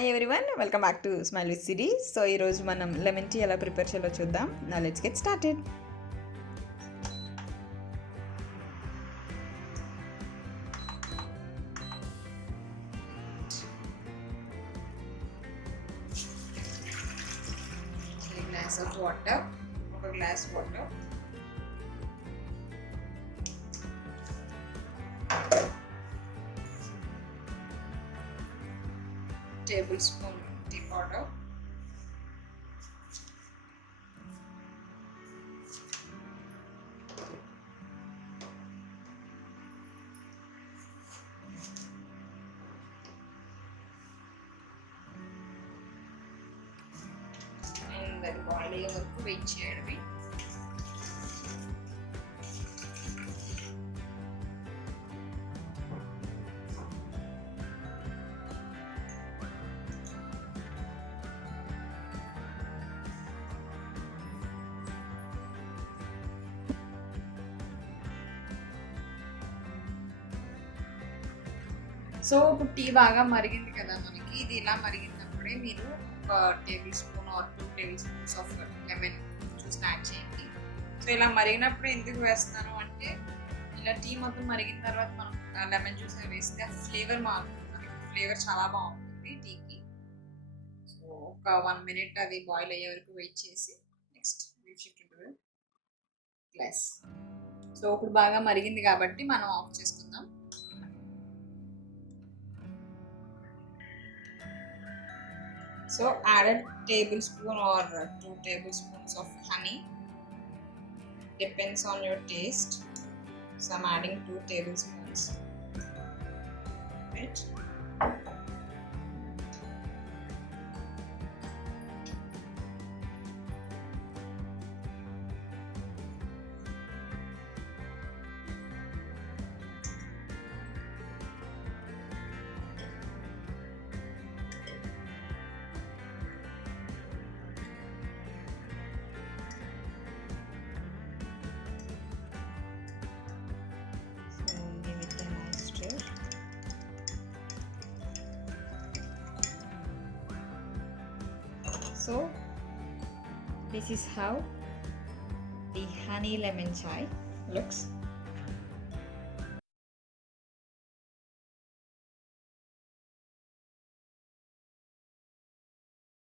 Hi everyone, welcome back to smile with Siri. So ఈరోజు మనం lemon tea ఎలా prepare చేయాలో చూద్దాం. నా let's get started. Glass of water, ఒక glass water, tablespoon tea powder, and then boil వరకు wait చేయడమే. సో ఇప్పుడు టీ బాగా మరిగింది కదా మనకి. ఇది ఇలా మరిగినప్పుడే మీరు ఒక tablespoon or 2 tablespoons of lemon juice add చేయండి. సో ఇలా మరిగినప్పుడు ఎందుకు వేస్తాను అంటే, ఇలా టీ మొత్తం మరిగిన తర్వాత మనం లెమన్ జ్యూస్ వేస్తే ఆ ఫ్లేవర్ మారుతుంది. ఫ్లేవర్ చాలా బాగుంటుంది టీకి. సో ఒక 1 minute అది బాయిల్ అయ్యే వరకు వెయిట్ చేసి నెక్స్ట్ గ్లాస్. సో ఇప్పుడు బాగా మరిగింది కాబట్టి మనం ఆఫ్ చేసుకుందాం. So add a tablespoon or 2 tablespoons of honey. Depends on your taste. So I'm adding 2 tablespoons. Right. So this is how the honey lemon chai looks.